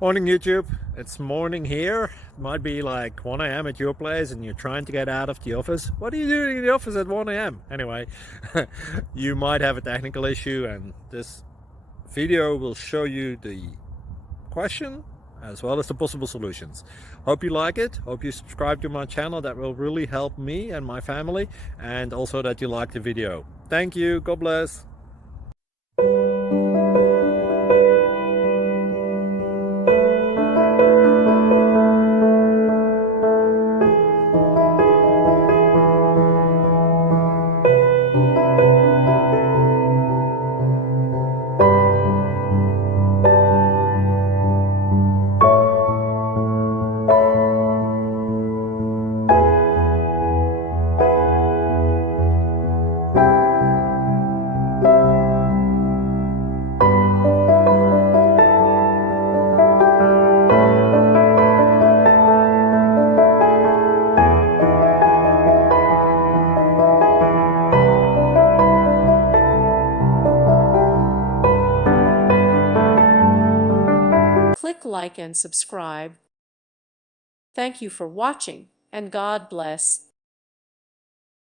Morning YouTube, it's morning here. It might be like 1 a.m. at your place and you're trying to get out of the office. What are you doing in the office at 1 a.m.? Anyway, you might have a technical issue and this video will show you the question as well as the possible solutions. Hope you like it, hope you subscribe to my channel. That will really help me and my family, and also that you like the video. Thank you, God bless. Click like and subscribe. Thank you for watching, and God bless.